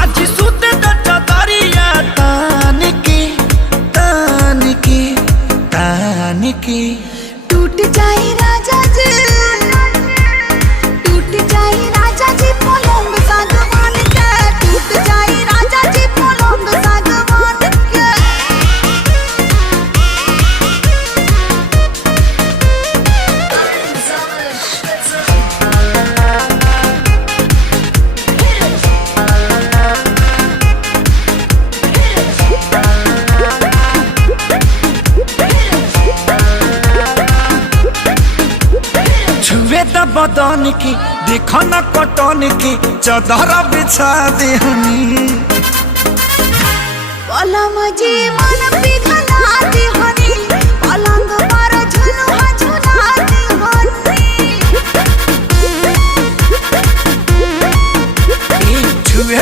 आज सुते दरिया तान के टूट जाए राजा जी, टूट जाए राजा जी पलंग सागवान के, टूट जाए राजा जी पलंग सागवान के। छुए द बदन की देखो न कटन की चादर बिछा देहनी। पलम जी मन पिघला दे